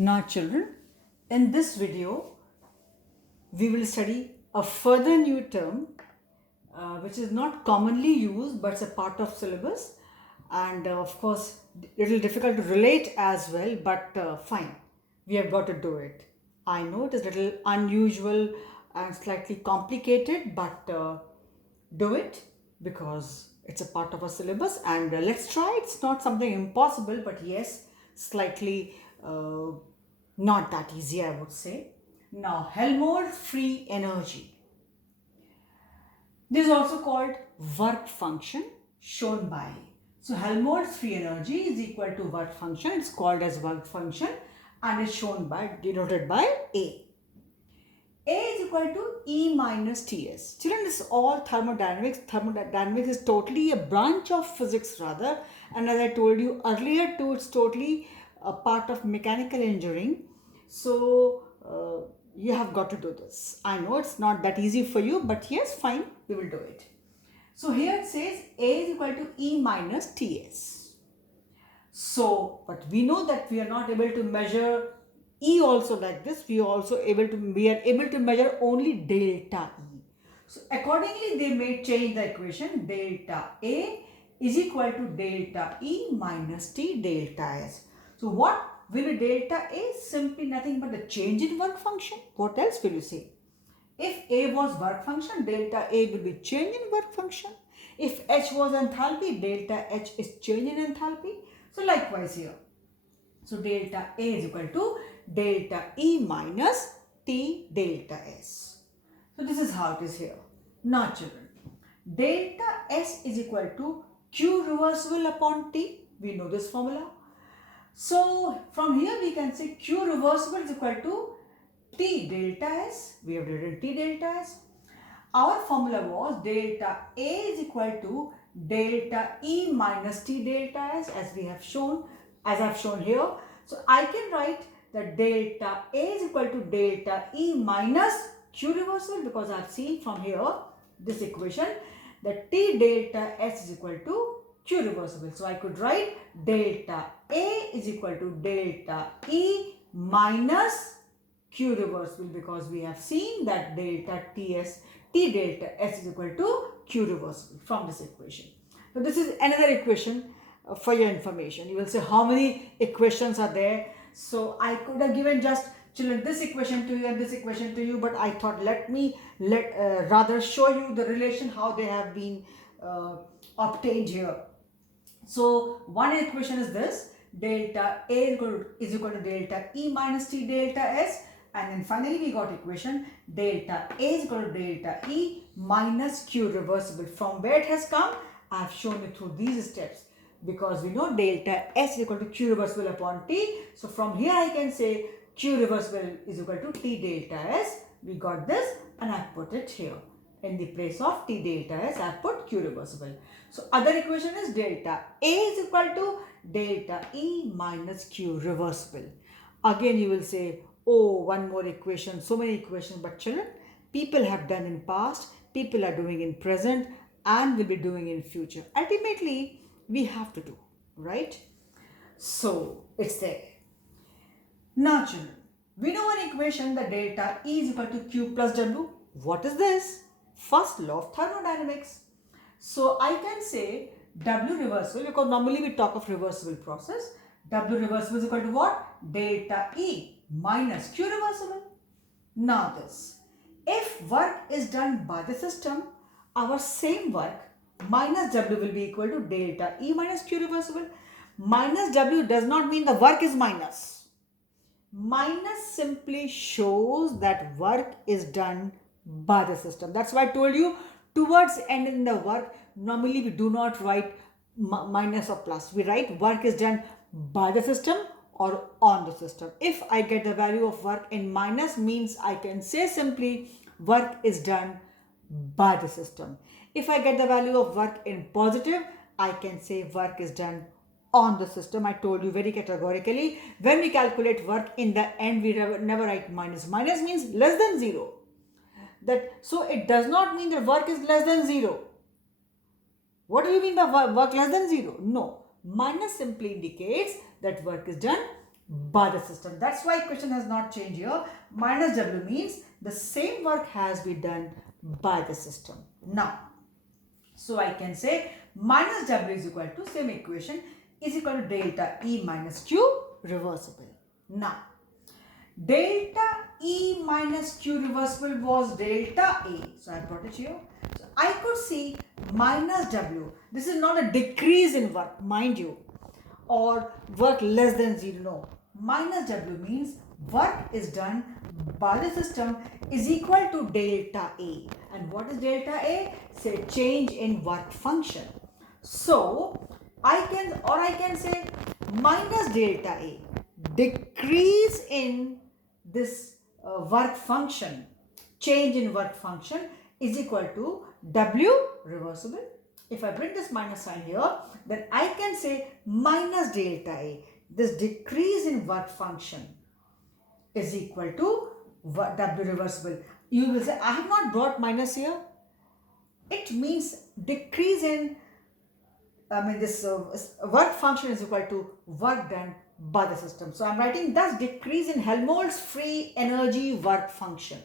Now children, in this video, we will study a further new term which is not commonly used but it's a part of syllabus, and of course little difficult to relate as well, but fine, we have got to do it. I know it is a little unusual and slightly complicated, but do it because it's a part of a syllabus, and let's try. It's not something impossible, but yes, slightly not that easy, I would say. Now, Helmholtz free energy. This is also called work function shown by. So Helmholtz free energy is equal to work function. It's called as work function and is shown by, denoted by A. A is equal to E minus Ts. Children, this is all thermodynamics. Thermodynamics is totally a branch of physics rather. And as I told you earlier too, it's totally a part of mechanical engineering. So you have got to do this. I know it's not that easy for you, but yes, fine, we will do it. So here it says A is equal to E minus Ts. So, but we know that we are not able to measure E also like this. We are able to measure only delta E. So accordingly, they may change the equation. Delta A is equal to delta E minus T delta S. So what will be delta A? Simply nothing but the change in work function. What else will you say? If A was work function, delta A will be change in work function. If H was enthalpy, delta H is change in enthalpy. So likewise here. So delta A is equal to delta E minus T delta S. So this is how it is here. Now children, delta S is equal to Q reversible upon T. We know this formula. So from here we can say Q reversible is equal to T delta S. We have written T delta S. Our formula was delta A is equal to delta E minus T delta S, as we have shown, as I have shown here. So I can write that delta A is equal to delta E minus Q reversible, because I have seen from here this equation that T delta S is equal to Q reversible. So I could write delta A is equal to delta E minus Q reversible, because we have seen that delta T delta S is equal to Q reversible from this equation. So this is another equation for your information. You will say how many equations are there. So I could have given just children this equation to you and this equation to you, but I thought let rather show you the relation how they have been obtained here. So one equation is this: delta A is equal to delta E minus T delta S. And then finally we got equation delta A is equal to delta E minus Q reversible. From where it has come, I have shown you through these steps, because we know delta S is equal to Q reversible upon T. So from here I can say Q reversible is equal to T delta S. We got this and I put it here. In the place of T delta S, I put Q reversible. So other equation is delta A is equal to delta E minus Q reversible. Again you will say, oh, one more equation, so many equations. But children, people have done in past, people are doing in present, and will be doing in future. Ultimately, we have to do, right? So it's there. Now children, we know an equation that delta E is equal to Q plus W. What is this? First law of thermodynamics. So I can say W reversible, because normally we talk of reversible process. W reversible is equal to what? Delta E minus Q reversible. Now this, if work is done by the system, our same work minus W will be equal to delta E minus Q reversible. Minus W does not mean the work is minus. Minus simply shows that work is done by the system. That's why I told you towards end in the work, normally we do not write minus or plus. We write work is done by the system or on the system. If I get the value of work in minus, means I can say simply work is done by the system. If I get the value of work in positive, I can say work is done on the system. I told you very categorically, when we calculate work in the end, we never write minus. Minus means less than 0. So it does not mean that work is less than 0. What do you mean by work less than 0? No. Minus simply indicates that work is done by the system. That's why equation has not changed here. Minus W means the same work has been done by the system. Now, so I can say minus W is equal to, same equation, is equal to delta E minus Q reversible. Now, delta E minus Q reversible was delta A. So I brought it here. So I could see minus W. This is not a decrease in work, mind you, or work less than 0. No. Minus W means work is done by the system is equal to delta A. And what is delta A? Say change in work function. So I can say minus delta A, decrease in this work function, change in work function is equal to W reversible. If I bring this minus sign here, then I can say minus delta A, this decrease in work function is equal to W reversible. You will say, I have not brought minus here. It means decrease in, this work function is equal to work done by the system. So I am writing thus decrease in Helmholtz free energy work function.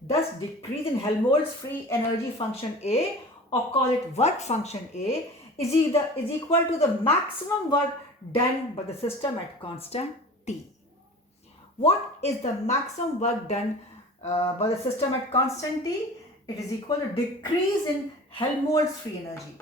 Thus decrease in Helmholtz free energy function A, or call it work function A, is equal to the maximum work done by the system at constant T. What is the maximum work done by the system at constant T? It is equal to decrease in Helmholtz free energy.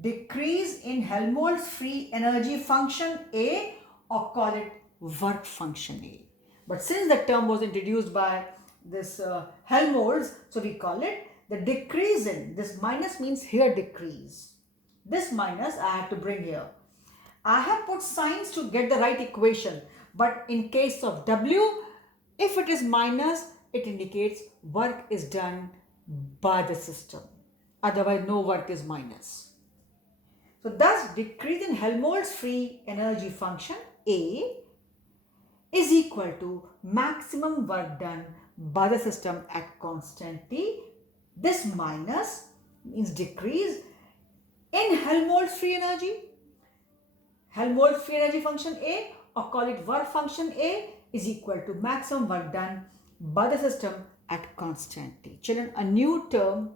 Decrease in Helmholtz free energy function A, or call it work function A. But since the term was introduced by this Helmholtz, so we call it the decrease in, this minus means here decrease. This minus I have to bring here. I have put signs to get the right equation, but in case of W, if it is minus, it indicates work is done by the system. Otherwise, no work is minus. So thus decrease in Helmholtz free energy function A is equal to maximum work done by the system at constant T. This minus means decrease in Helmholtz free energy. Helmholtz free energy function A, or call it work function A, is equal to maximum work done by the system at constant T. Children, a new term,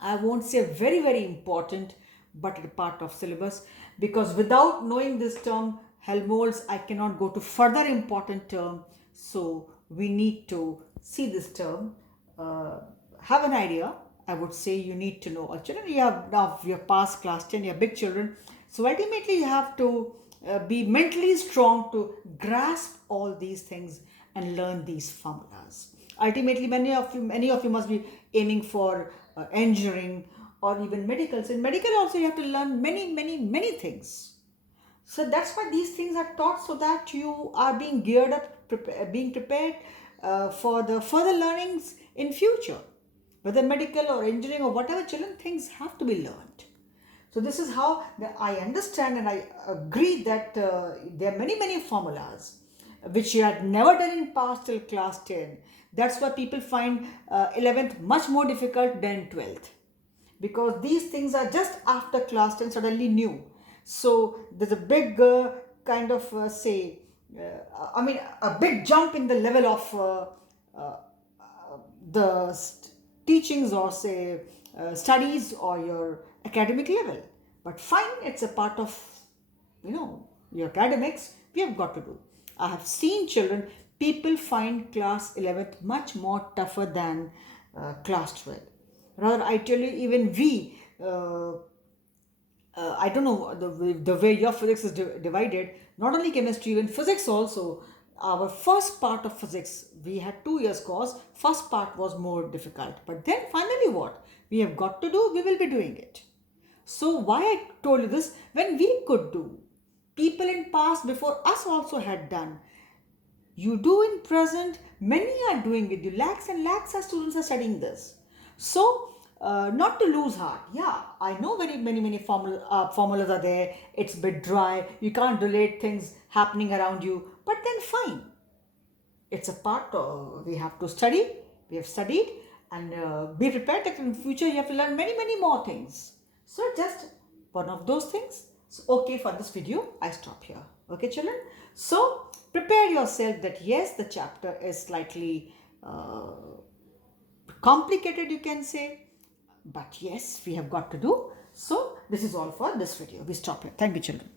I won't say very, very important, but a part of syllabus, because without knowing this term Helmholtz, I cannot go to further important term. So we need to see this term, have an idea. I would say you need to know. Children, you have passed class 10, you are big children. So ultimately you have to be mentally strong to grasp all these things and learn these formulas. Ultimately, many of you must be aiming for engineering or even medical. So in medical also you have to learn many things. So that's why these things are taught, so that you are being geared up, being prepared for the further learnings in future. Whether medical or engineering or whatever, children, things have to be learned. So this is how I understand, and I agree that there are many formulas which you had never done in past till class 10. That's why people find 11th much more difficult than 12th. Because these things are just after class 10 suddenly new. So there's a big kind of a big jump in the level of the teachings, or say studies, or your academic level. But fine, it's a part of your academics. We have got to do. I have seen children, people find class 11th much more tougher than class 12. Rather, I tell you, even we, I don't know the way your physics is divided, not only chemistry, even physics also. Our first part of physics, we had 2 years course, first part was more difficult. But then finally what? We have got to do, we will be doing it. So why I told you this, when we could do, people in past before us also had done. You do in present, many are doing with you. Lakhs and lakhs of students are studying this. So, not to lose heart. Yeah, I know many formulas are there. It's a bit dry. You can't relate things happening around you. But then fine. It's a part of, we have to study. We have studied, and be prepared that in future you have to learn many more things. So just one of those things. So okay, for this video, I stop here. Okay, children. So prepare yourself that yes, the chapter is slightly complicated, you can say, but yes, we have got to do. So this is all for this video. We stop here. Thank you, children.